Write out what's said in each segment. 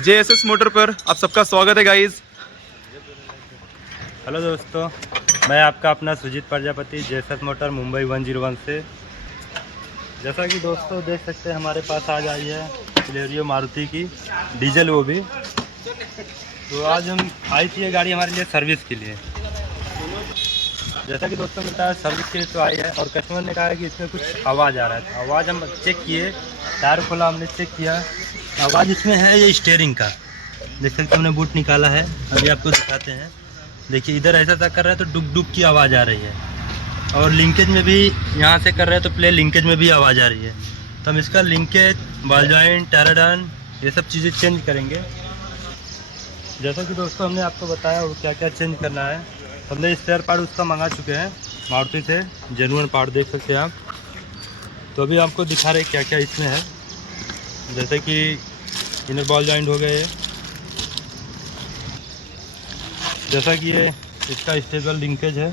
JSS motor पर आप सबका स्वागत है गाइज। हेलो दोस्तों, मैं आपका अपना सुजीत प्रजापति JSS मोटर मुंबई 101 से। जैसा कि दोस्तों देख सकते हैं हमारे पास आज आई है सिलेरियो मारुति की डीजल, वो भी। तो आज हम आई थी ये गाड़ी हमारे लिए सर्विस के लिए। जैसा कि दोस्तों बताया सर्विस के लिए तो आई है, और कस्टमर ने कहा है कि इसमें कुछ आवाज़ आ रहा है। तो आवाज़ हम चेक किए, टायर खोला, हमने चेक किया, आवाज़ इसमें है ये स्टीयरिंग का। देख सकते हमने बूट निकाला है, अभी आपको दिखाते हैं। देखिए इधर ऐसा तक कर रहा है तो डुक डुक की आवाज़ आ रही है, और लिंकेज में भी यहाँ से कर रहे हैं तो प्ले लिंकेज में भी आवाज़ आ रही है। तो हम इसका लिंकेज, बॉल जॉइंट, टेराडन, ये सब चीज़ें चेंज करेंगे। जैसा कि दोस्तों हमने आपको बताया वो क्या क्या चेंज करना है। हमने स्पेयर पार्ट उसका मंगा चुके हैं मारुति से, जेन्युइन पार्ट देख सकते हैं आप। तो अभी आपको दिखा रहे क्या क्या इसमें है। जैसे कि इनर बॉल जॉइंट हो गए, जैसा कि ये इसका स्टेबल लिंकेज है,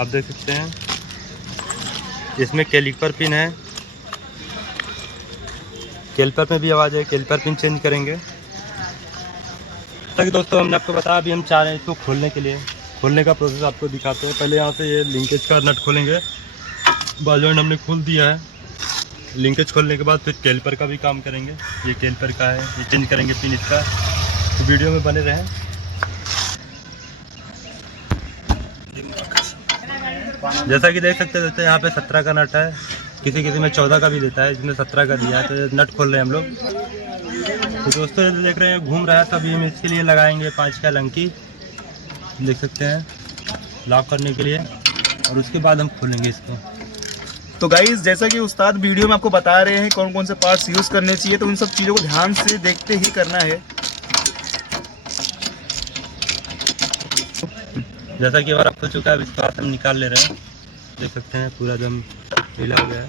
आप देख सकते हैं। इसमें कैलिपर पिन है, कैलिपर में भी आवाज़ है, कैलिपर पिन चेंज करेंगे। ताकि दोस्तों हमने आपको बताया, अभी हम चाह रहे हैं इसको खोलने के लिए। खोलने का प्रोसेस आपको दिखाते हैं। पहले यहाँ से ये लिंकेज का नट खोलेंगे, बॉल जॉइंट हमने खोल दिया है। लिंकेज खोलने के बाद फिर कैलिपर का भी काम करेंगे। ये कैलिपर का है, ये चेंज करेंगे पिन इसका। तो वीडियो में बने रहें। जैसा कि देख सकते हैं दोस्तों यहाँ पे 17 का नट है, किसी किसी में 14 का भी देता है, इसमें 17 का दिया है। तो नट खोल रहे हैं हम लोग। तो दोस्तों देख रहे हैं घूम रहा है, तो अभी हम इसके लिए लगाएंगे 5 का लंकी, देख सकते हैं, लॉक करने के लिए, और उसके बाद हम खोलेंगे इसको। तो गाइज जैसा कि उस्ताद वीडियो में आपको बता रहे हैं कौन कौन से पार्ट्स यूज़ करने चाहिए, तो उन सब चीज़ों को ध्यान से देखते ही करना है। जैसा कि और आप हो चुका है, अब इसको हाथ हम निकाल ले रहे हैं। देख सकते हैं पूरा दम ढीला हो गया है।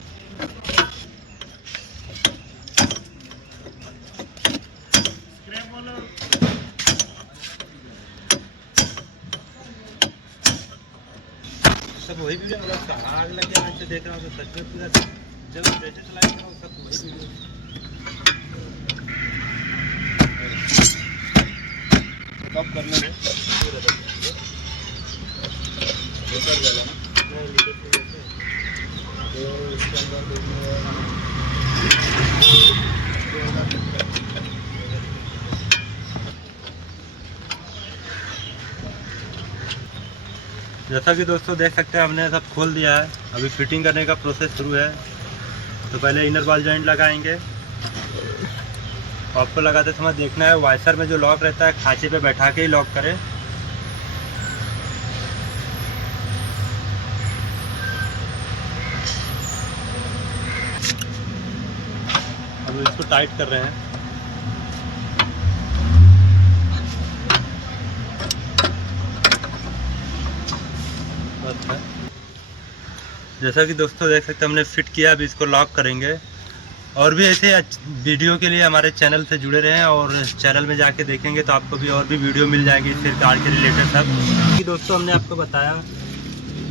सब वही वीडियो आग लग गया, मैं देख रहा हूँ तो सच में पूरा जब प्रेशर चलाएंगे ना सब वही वीडियो। कब करने में कर जाएगा ना, तो इसके अंदर जैसा कि दोस्तों देख सकते हैं हमने सब खोल दिया है। अभी फिटिंग करने का प्रोसेस शुरू है। तो पहले इनर बॉल जॉइंट लगाएंगे। आपको लगाते समय देखना है वाइसर में जो लॉक रहता है, खांचे पे बैठा के ही लॉक करें। अब इसको टाइट कर रहे हैं। जैसा कि दोस्तों देख सकते हैं हमने फिट किया, अभी इसको लॉक करेंगे। और भी ऐसे वीडियो के लिए हमारे चैनल से जुड़े रहें, और चैनल में जाके देखेंगे तो आपको भी और भी वीडियो मिल जाएंगे इससे कार के रिलेटेड सब। कि दोस्तों हमने आपको बताया,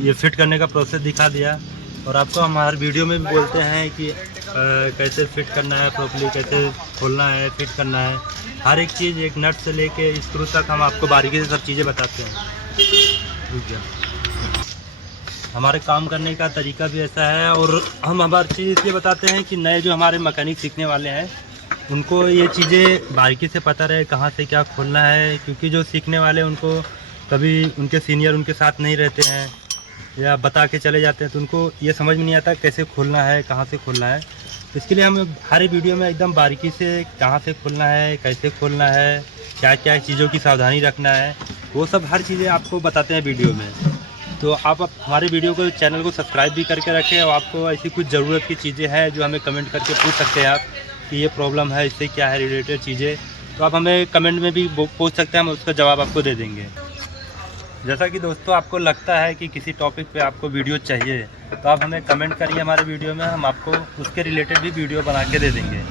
ये फिट करने का प्रोसेस दिखा दिया, और आपको हम हर वीडियो में भी बोलते हैं कि कैसे फिट करना है प्रॉपर्ली, कैसे खोलना है, फिट करना है। हर एक चीज़, एक नट से लेके स्क्रू तक हम आपको बारीकी से सब चीज़ें बताते हैं। ठीक है, हमारे काम करने का तरीका भी ऐसा है, और हम हर चीज़ इसलिए बताते हैं कि नए जो हमारे मैकेनिक सीखने वाले हैं उनको ये चीज़ें बारीकी से पता रहे, कहाँ से क्या खोलना है। क्योंकि जो सीखने वाले उनको कभी उनके सीनियर उनके साथ नहीं रहते हैं या बता के चले जाते हैं, तो उनको ये समझ में नहीं आता कैसे खोलना है, कहाँ से खोलना है। तो इसके लिए हम हर वीडियो में एकदम बारीकी से कहाँ से खोलना है, कैसे खोलना है, क्या क्या चीज़ों की सावधानी रखना है, वो सब हर चीज़ें आपको बताते हैं वीडियो में। तो आप हमारे वीडियो को, चैनल को सब्सक्राइब भी करके रखें, और आपको ऐसी कुछ ज़रूरत की चीज़ें हैं जो हमें कमेंट करके पूछ सकते हैं आप कि ये प्रॉब्लम है, इससे क्या है रिलेटेड चीज़ें, तो आप हमें कमेंट में भी पूछ सकते हैं, हम उसका जवाब आपको दे देंगे। जैसा कि दोस्तों आपको लगता है कि किसी टॉपिक पे आपको वीडियो चाहिए, तो आप हमें कमेंट करिए हमारे वीडियो में, हम आपको उसके रिलेटेड भी वीडियो बना के दे देंगे।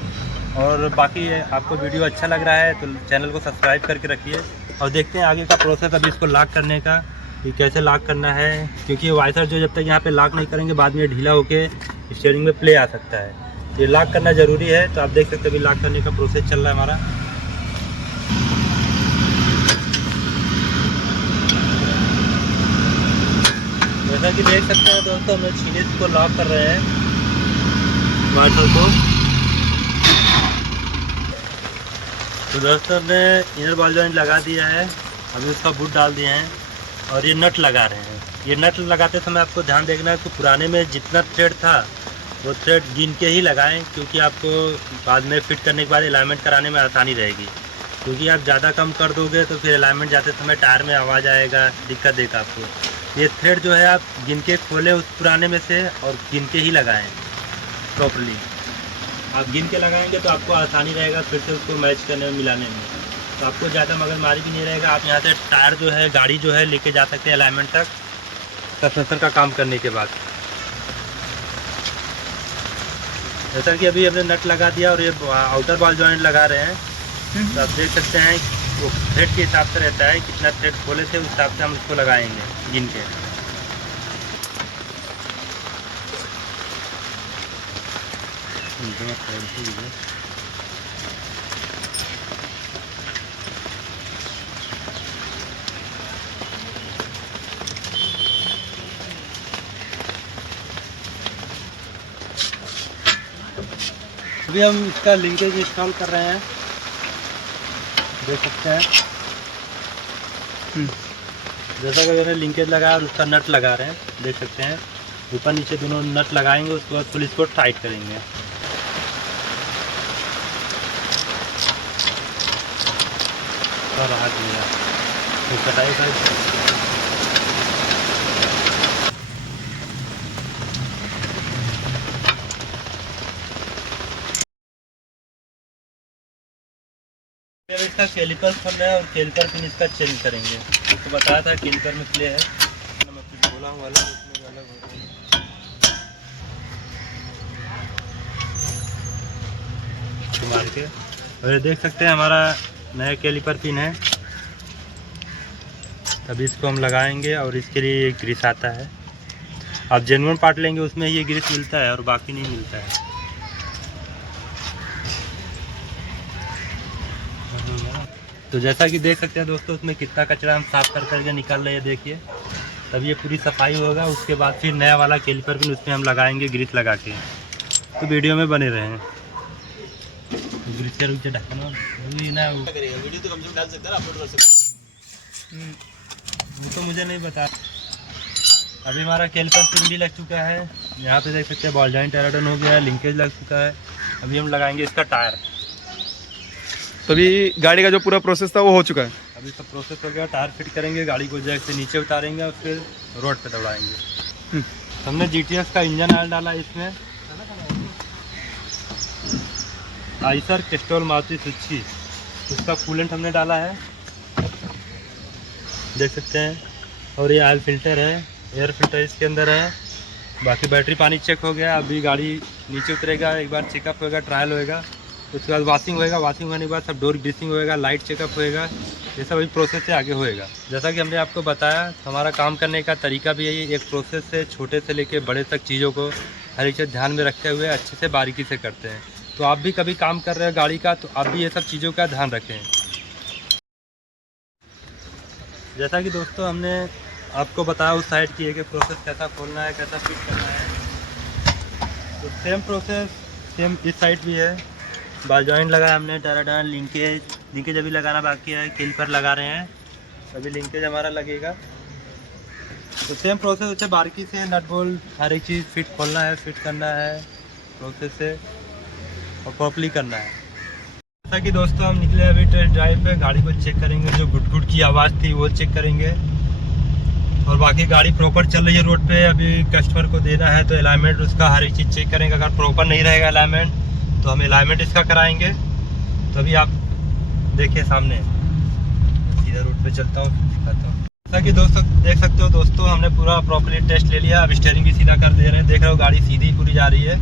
और बाकी आपको वीडियो अच्छा लग रहा है तो चैनल को सब्सक्राइब करके रखिए, और देखते हैं आगे का प्रोसेस अभी इसको लॉक करने का, कि कैसे लॉक करना है। क्योंकि वाइसर जो जब तक यहाँ पे लॉक नहीं करेंगे, बाद में ढीला होके स्टीयरिंग में प्ले आ सकता है। ये लॉक करना ज़रूरी है। तो आप देख सकते हैं अभी लॉक करने का प्रोसेस चल रहा है हमारा। जैसा कि देख सकते हैं दोस्तों, हम छीने को लॉक कर रहे हैं वाटर को। तो दोस्तों हमने इनर बॉल जॉइंट लगा दिया है, अभी उसका बुट डाल दिए हैं और ये नट लगा रहे हैं। ये नट लगाते समय आपको ध्यान देखना है कि पुराने में जितना थ्रेड था वो थ्रेड गिन के ही लगाएं, क्योंकि आपको बाद में फिट करने के बाद अलाइनमेंट कराने में आसानी रहेगी। क्योंकि आप ज़्यादा कम कर दोगे तो फिर अलाइनमेंट जाते समय टायर में आवाज़ आएगा, दिक्कत देगा आपको। ये थ्रेड जो है आप गिन के खोलें उस पुराने में से और गिन के ही लगाएं प्रॉपरली। आप गिन के लगाएंगे तो आपको आसानी रहेगा फिर से उसको मैच करने में, मिलाने में। तो आपको ज़्यादा मगजमारी भी नहीं रहेगा। आप यहाँ से टायर जो है, गाड़ी जो है लेके जा सकते हैं अलाइनमेंट तक सस्पेंशन का काम करने के बाद। जैसा कि अभी हमने नट लगा दिया और ये आउटर बॉल जॉइंट लगा रहे हैं, तो आप देख सकते हैं वो थ्रेड के हिसाब से रहता है, कितना थ्रेड खोले थे उस हिसाब से हम उसको लगाएंगे गिन के। अभी हम इसका लिंकेज इंस्टॉल कर रहे हैं, देख सकते हैं। जैसा कि मैंने लिंकेज लगाया और उसका नट लगा रहे हैं, देख सकते हैं। ऊपर नीचे दोनों नट लगाएंगे, उसके बाद पुलिस को टाइट करेंगे। और हाथ दिया तो कटाई का इसका कैलिपर खोलना है और कैलिपर पिन इसका चेंज करेंगे। तो बताया था कैलिपर में प्ले है, बोला वाला उसमें अलग हो गया मार के। और ये देख सकते हैं हमारा नया कैलिपर पिन है। अभी इसको हम लगाएंगे और इसके लिए एक ग्रीस आता है। आप जेन्युइन पार्ट लेंगे उसमें ये ग्रीस मिलता है और बाकी नहीं मिलता है। तो जैसा कि देख सकते हैं दोस्तों, उसमें कितना कचरा हम साफ कर करके निकाल रहे हैं, देखिए। तब ये पूरी सफाई होगा, उसके बाद फिर नया वाला कैलिपर पिन उसमें हम लगाएंगे ग्रीस लगा के। तो वीडियो में बने रहें। वीडियो तो कम से कम डाल सकते हैं, अपलोड कर सकते हैं। वो तो मुझे नहीं पता। अभी हमारा कैलिपर पिन भी लग चुका है, यहाँ पे देख सकते हैं बॉल जॉइंट एराडन हो गया है, लिंकेज लग चुका है। अभी हम लगाएंगे इसका टायर। तो अभी गाड़ी का जो पूरा प्रोसेस था वो हो चुका है। अभी सब प्रोसेस हो गया, टायर फिट करेंगे, गाड़ी को जैक से नीचे उतारेंगे और फिर रोड पे दौड़ाएंगे। हमने GTS का इंजन ऑयल डाला इसमें, आइसर कैस्ट्रोल मारुति सुजुकी, उसका कूलेंट हमने डाला है, देख सकते हैं। और ये ऑयल फिल्टर है, एयर फिल्टर इसके अंदर है। बाकी बैटरी पानी चेक हो गया। अभी गाड़ी नीचे उतरेगा, एक बार चेकअप होएगा, ट्रायल होएगा, उसके बाद वॉशिंग होएगा। वॉशिंग होने के बाद सब डोर ग्रीसिंग होएगा, लाइट चेकअप होएगा। ये सब अभी प्रोसेस से आगे होएगा। जैसा कि हमने आपको बताया, हमारा काम करने का तरीका भी यही, एक प्रोसेस से छोटे से लेके बड़े तक चीज़ों को हर एक चीज़ ध्यान में रखते हुए अच्छे से बारीकी से करते हैं। तो आप भी कभी काम कर रहे हो गाड़ी का, तो आप भी ये सब चीज़ों का ध्यान रखें। जैसा कि दोस्तों हमने आपको बताया उस साइड की है कि प्रोसेस कैसा खोलना है, कैसा फिट करना है। तो सेम प्रोसेस सेम इस साइड भी है। बॉल जॉइंट लगाया हमने, टायर लिंकेज अभी लगाना बाकी है, कैलिपर लगा रहे हैं, अभी लिंकेज हमारा लगेगा। तो सेम प्रोसेस अच्छे बारीकी से नट बोल्ट हर एक चीज़ फिट खोलना है, फिट करना है प्रोसेस से और प्रॉपर्ली करना है। जैसा कि दोस्तों हम निकले अभी टेस्ट ड्राइव पे, गाड़ी को चेक करेंगे, जो गुट गुट की आवाज़ थी वो चेक करेंगे और बाकी गाड़ी प्रॉपर चल रही है रोड पे। अभी कस्टमर को देना है तो अलाइनमेंट उसका हर एक चीज़ चेक करेंगे। अगर प्रॉपर नहीं रहेगा अलाइनमेंट तो हम अलाइनमेंट इसका कराएंगे। तो अभी आप देखिए सामने, सीधा रोड पे चलता हूँ, दिखाता हूँ। जैसा कि दोस्तों देख सकते हो दोस्तों, हमने पूरा प्रॉपर्ली टेस्ट ले लिया। अब स्टीयरिंग भी सीधा कर दे रहे हैं, देख रहे हो गाड़ी सीधी पूरी जा रही है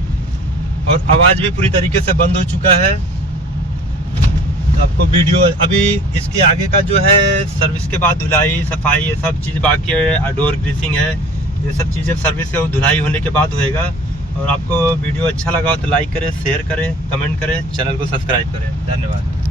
और आवाज़ भी पूरी तरीके से बंद हो चुका है। आपको वीडियो अभी इसके आगे का जो है सर्विस के बाद धुलाई सफाई ये सब चीज़ बाकी है, डोर ग्रीसिंग है, ये सब चीज़ें सर्विस के धुलाई होने के बाद होएगा। और आपको वीडियो अच्छा लगा हो तो लाइक करें, शेयर करें, कमेंट करें, चैनल को सब्सक्राइब करें। धन्यवाद।